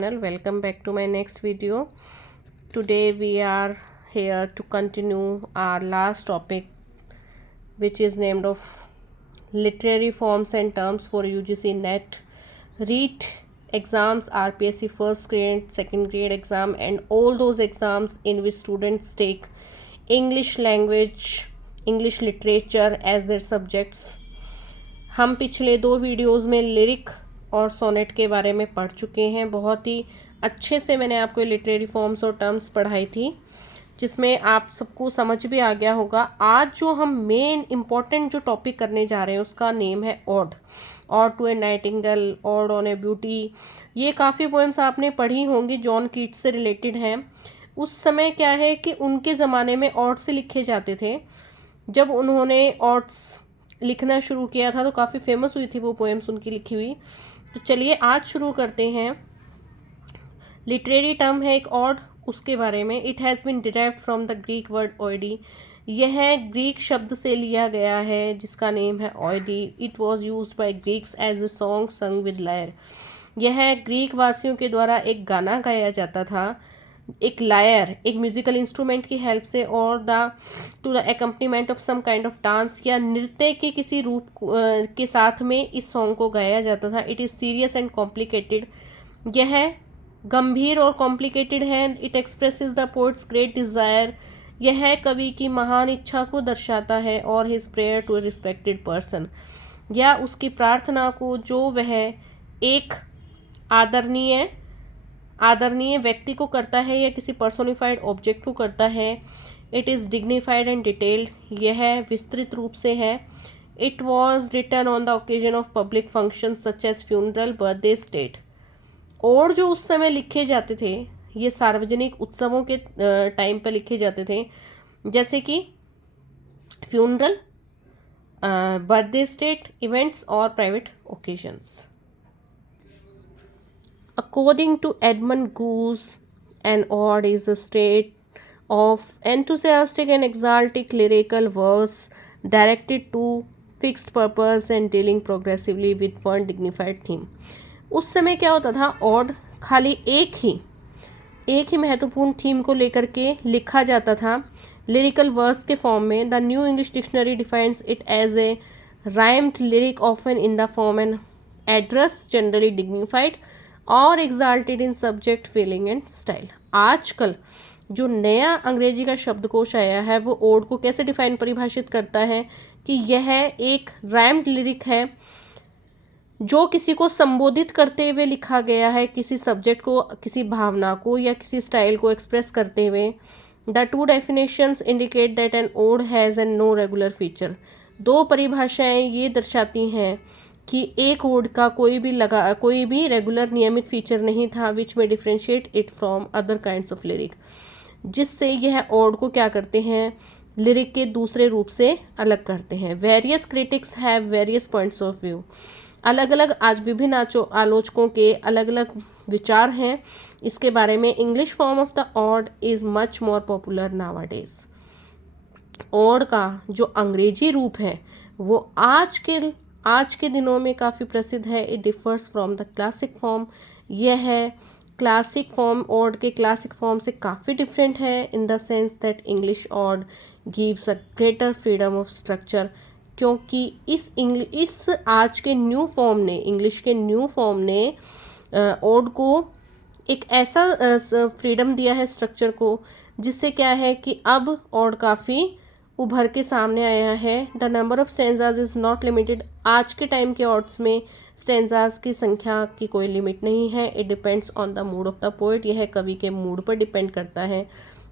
Welcome back to my next video. Today we are here to continue our last topic, which is named of literary forms and terms for UGC NET REIT exams, RPSC first grade, second grade exam, and all those exams in which students take English language, English literature as their subjects. हम पिछले 2 videos में lyric और sonnet के बारे में पढ़ चुके हैं। बहुत ही अच्छे से मैंने आपको लिटरेरी फॉर्म्स और टर्म्स पढ़ाई थी, जिसमें आप सबको समझ भी आ गया होगा। आज जो हम मेन इम्पॉर्टेंट जो टॉपिक करने जा रहे हैं उसका नेम है ode to a nightingale, ode on a beauty. ये काफ़ी पोएम्स आपने पढ़ी होंगी, जॉन कीट्स से रिलेटेड हैं। उस समय क्या है कि उनके ज़माने में ऑड से लिखे जाते थे। जब उन्होंने ऑड्स लिखना शुरू किया था तो काफ़ी फेमस हुई थी वो पोएम्स उनकी लिखी हुई। तो चलिए आज शुरू करते हैं। लिटरेरी टर्म है एक ऑड, उसके बारे में। It has been derived from the Greek word oide. यह ग्रीक शब्द से लिया गया है जिसका नेम है oide. It was used by Greeks as a song sung with lyre. यह ग्रीक वासियों के द्वारा एक गाना गाया जाता था एक लायर, एक म्यूजिकल इंस्ट्रूमेंट की हेल्प से, और to the accompaniment of some kind of dance या नृत्य के किसी रूप के साथ में इस सॉन्ग को गाया जाता था। It is serious and complicated. यह गंभीर और कॉम्प्लिकेटेड है। It expresses the poet's great desire. यह कवि की महान इच्छा को दर्शाता है, और his prayer to a respected person, या उसकी प्रार्थना को जो वह एक आदरणीय व्यक्ति को करता है या किसी पर्सोनिफाइड ऑब्जेक्ट को करता है। It is dignified and detailed. यह विस्तृत रूप से है। It was written on the occasion of public function such as funeral, birthday, state. और जो उस समय लिखे जाते थे ये सार्वजनिक उत्सवों के टाइम पर लिखे जाते थे, जैसे कि फ्यूनरल, बर्थडे, स्टेट इवेंट्स और private occasions. According to Edmund Goose, an ode is a state of enthusiastic and exaltic lyrical verse directed to fixed purpose and dealing progressively with one dignified theme. उस समय क्या होता था, odd खाली एक ही महत्वपूर्ण theme को लेकर के लिखा जाता था लिरिकल वर्स के फॉर्म में। The New English Dictionary defines it as a rhymed lyric often in the form and address, generally dignified और exalted in subject, feeling and style. आजकल जो नया अंग्रेजी का शब्दकोश आया है वो ओड को कैसे डिफाइन परिभाषित करता है कि यह एक राइम्ड लिरिक है जो किसी को संबोधित करते हुए लिखा गया है, किसी सब्जेक्ट को, किसी भावना को या किसी स्टाइल को एक्सप्रेस करते हुए। The two definitions indicate that an ode has an no regular feature. 2 परिभाषाएं ये दर्शाती हैं कि एक ओड का कोई भी रेगुलर नियमित फीचर नहीं था, विच में differentiate it from other kinds of lyric, जिससे यह ओड को क्या करते हैं, लिरिक के दूसरे रूप से अलग करते हैं। Various critics have various points of view. अलग अलग आज विभिन्न आलोचकों के अलग अलग विचार हैं इसके बारे में। English form of the odd is much more popular nowadays. Odd का जो अंग्रेजी रूप है वो आज के दिनों में काफ़ी प्रसिद्ध है। It differs from the classic form. यह है क्लासिक फॉर्म, ऑड के क्लासिक फॉर्म से काफ़ी डिफरेंट है in the sense that English odd gives a greater freedom of structure, क्योंकि इस आज के न्यू फॉर्म ने, इंग्लिश के न्यू फॉर्म ने ऑड को एक ऐसा फ्रीडम दिया है स्ट्रक्चर को, जिससे क्या है कि अब ऑड काफ़ी उभर के सामने आया है। The number of stanzas is not limited. आज के टाइम के ऑड्स में स्टेंजाज की संख्या की कोई लिमिट नहीं है। It depends on the mood of the poet. यह कवि के मूड पर डिपेंड करता है।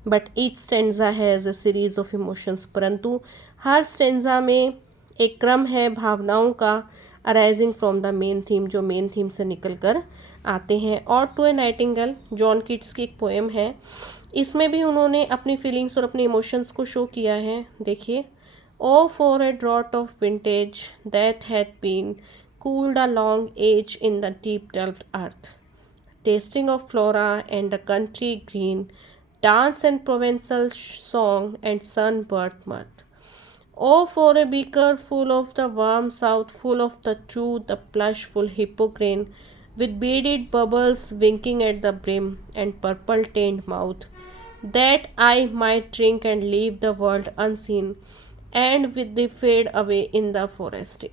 But each stanza has a series of emotions. परंतु हर स्टेंजा में एक क्रम है भावनाओं का, arising from the main theme, जो मेन थीम से निकल कर आते हैं। Ode to a nightingale John Keats की एक पोएम है। इसमें भी उन्होंने अपनी फीलिंग्स और अपने इमोशंस को शो किया है। देखिए, O for a draught of vintage that had been cooled a long age in the deep delved earth, tasting of Flora and the country green, dance and Provencal song and sunburnt mirth. Oh, for a beaker full of the warm south, full of the true, the plush, full hippocrane, with beaded bubbles winking at the brim and purple tainted mouth, that I might drink and leave the world unseen, and with the fade away in the forest.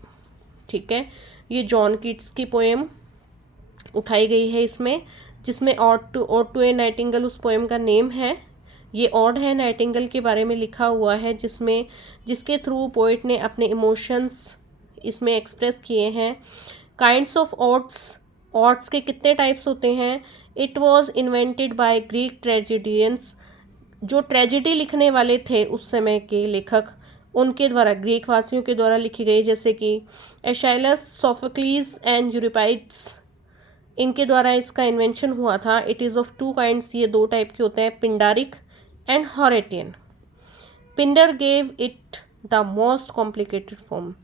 ठीक है, ये John Keats की poem उठाई गई है इसमें, जिसमें odd to A Nightingale उस पोएम का नेम है। ये ऑड है नाइटिंगल के बारे में लिखा हुआ है, जिसके थ्रू पोइट ने अपने इमोशंस इसमें एक्सप्रेस किए हैं। काइंड्स ऑफ ऑड्स के कितने टाइप्स होते हैं? It was invented by Greek tragedians, जो ट्रेजिडी लिखने वाले थे उस समय के लेखक, उनके द्वारा, ग्रीक वासियों के द्वारा लिखी गई, जैसे कि एशाइलस, सोफोक्लीज एंड यूरिपाइड्स, इनके द्वारा इसका इन्वेंशन हुआ था। It is of two kinds, ये दो टाइप के होते हैं, Pindaric and Horatian. Pindar gave it the most complicated form.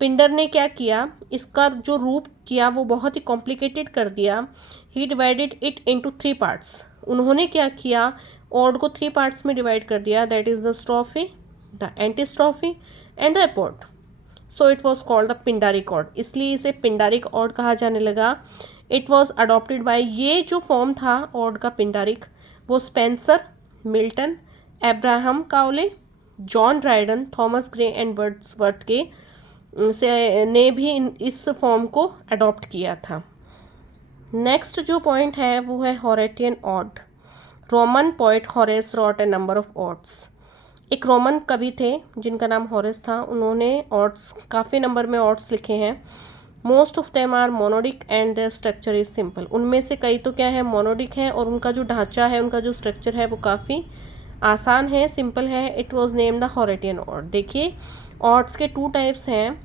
Pindar ने क्या किया, इसका जो रूप किया वो बहुत ही कॉम्प्लिकेटेड कर दिया। ही डिवाइडेड इट इनटू 3 पार्ट्स। उन्होंने क्या किया, ऑड को 3 पार्ट्स में डिवाइड कर दिया, that is the strophe, the antistrophe and the epode. So it was called the Pindaric ode, इसलिए इसे पिंडारिक ऑड कहा जाने लगा। इट वॉज अडॉप्टेड बाय, ये जो फॉर्म था ऑड का पिंडारिक, वो Spencer, Milton, Abraham Cowley, John Dryden, Thomas Gray and Wordsworth ने भी इस फॉर्म को अडॉप्ट किया था। नेक्स्ट जो पॉइंट है वो है Horatian ode. Roman poet Horace wrote a number of odes. एक रोमन कवि थे जिनका नाम हॉरेस था, उन्होंने ऑड्स, काफ़ी नंबर में ऑड्स लिखे हैं। Most of them are monodic and their structure is simple. उनमें से कई तो क्या है, मोनोडिक है, और उनका जो ढांचा है, उनका जो स्ट्रक्चर है वो काफ़ी आसान है, सिंपल है। It was named the Horatian ode. देखिए, ऑड्स के 2 टाइप्स हैं,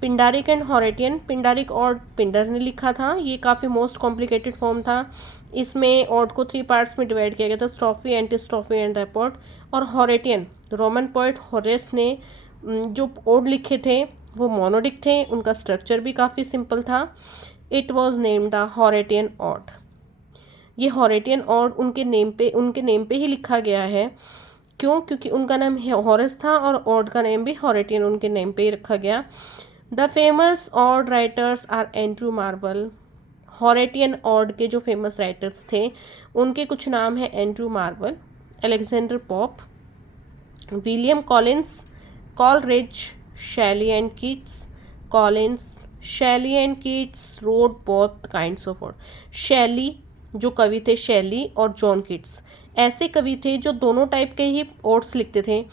Pindaric and Horatian. Pindaric ode Pindar ने लिखा था, ये काफ़ी मोस्ट कॉम्प्लिकेटेड फॉर्म था। इसमें ऑड को 3 पार्ट्स में डिवाइड किया गया था, स्ट्रोफी, एंटीस्ट्रोफी एंड द एपोर्ट। और हॉरेटियन, रोमन पोइट हॉरेस ने जो ऑड लिखे थे वो मोनोडिक थे, उनका स्ट्रक्चर भी काफ़ी सिंपल था। It was named the Horatian ode. ये हॉरेटियन ऑड उनके नेम पे ही लिखा गया है। क्यों? क्योंकि उनका नाम हॉरेस था और ऑड का नेम भी हॉरेटियन उनके नेम पे ही रखा गया। The famous ode writers are Andrew Marvell. Horatian ode के जो फेमस राइटर्स थे उनके कुछ नाम हैं, Andrew Marvell, Alexander Pope, William Collins, Coleridge, Shelley and Keats. Collins, Shelley and Keats wrote both kinds of ode. Shelley जो कवि थे, शेली और जॉन कीट्स ऐसे कवि थे जो दोनों टाइप के ही ऑड्स लिखते थे,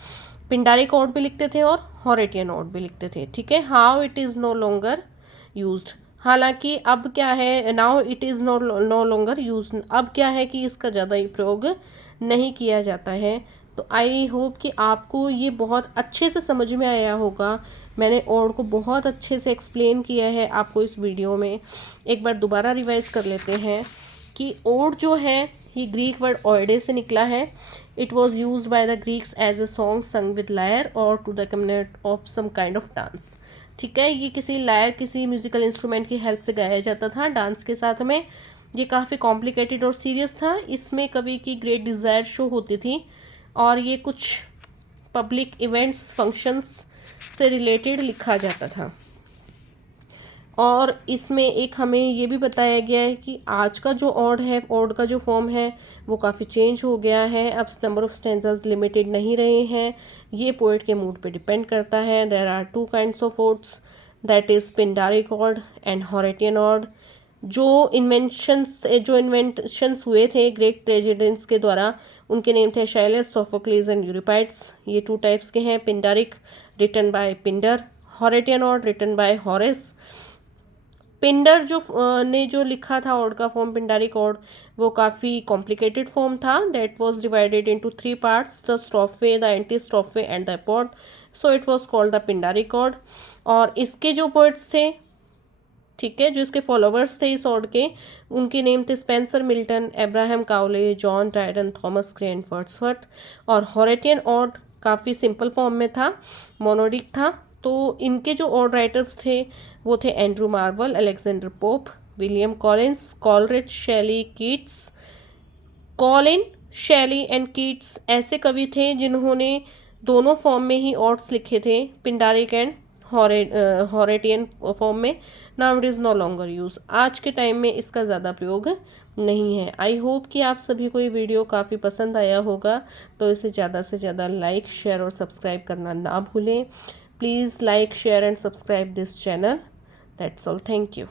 पिंडारिक ऑड भी लिखते थे और हॉरेटियन ऑड भी लिखते थे। ठीक है, how it is no longer used. हालांकि अब क्या है, now it is no longer use, अब क्या है कि इसका ज़्यादा ही प्रयोग नहीं किया जाता है। तो आई होप कि आपको ये बहुत अच्छे से समझ में आया होगा। मैंने ऑड को बहुत अच्छे से एक्सप्लेन किया है आपको इस वीडियो में। एक बार दोबारा रिवाइज कर लेते हैं कि ऑड जो है ये ग्रीक वर्ड ऑयडे से निकला है। It was use by the Greeks as a song sung with lyre और to the accompaniment of some kind of dance. ठीक है, ये किसी लायर, किसी म्यूजिकल इंस्ट्रूमेंट की हेल्प से गाया जाता था डांस के साथ में। ये काफ़ी कॉम्प्लिकेटेड और सीरियस था। इसमें कवि की ग्रेट डिज़ायर शो होती थी और ये कुछ पब्लिक इवेंट्स, फंक्शंस से रिलेटेड लिखा जाता था। और इसमें एक हमें ये भी बताया गया है कि आज का जो ऑड है, ऑड का जो फॉर्म है वो काफ़ी चेंज हो गया है। अब नंबर ऑफ स्टैंजास लिमिटेड नहीं रहे हैं, ये पोइट के मूड पे डिपेंड करता है। There are 2 kinds of odes, that is Pindaric ode and Horatian ode. जो इन्वेंशंस हुए थे ग्रेक ट्रेजिडियंस के द्वारा, उनके नेम थे एशाइलस, सोफोक्लीज एंड यूरिपाइड्स। ये 2 टाइप्स के हैं, Pindaric written by Pindar, Horatian ode written by Horace. Pindar ने जो लिखा था ऑड का फॉर्म, पिंडारिक ऑड, वो काफ़ी कॉम्प्लिकेटेड फॉर्म था। That was divided into 3 parts, the strophe, the antistrophe and the epode. So it was called the Pindaric ode. और इसके जो पोइट्स थे, ठीक है, जो इसके फॉलोवर्स थे इस ऑड के, उनके नेम थे Spencer, Milton, Abraham Cowley, John Dryden, Thomas Gray and Wordsworth. और हॉरेटियन ऑड काफ़ी सिंपल फॉर्म में था, मोनोडिक था। तो इनके जो ऑड राइटर्स थे वो थे Andrew Marvell, Alexander Pope, William Collins, Coleridge, Shelley, Keats. Collin, Shelley and Keats ऐसे कवि थे जिन्होंने दोनों फॉर्म में ही ऑड्स लिखे थे, पिंडारिक एंड हॉरेटियन फॉर्म में। Now it is no longer use. आज के टाइम में इसका ज़्यादा प्रयोग नहीं है। आई होप कि आप सभी को ये वीडियो काफ़ी पसंद आया होगा, तो इसे ज़्यादा से ज़्यादा लाइक, शेयर और सब्सक्राइब करना ना भूलें। Please like, share and subscribe this channel. That's all, thank you.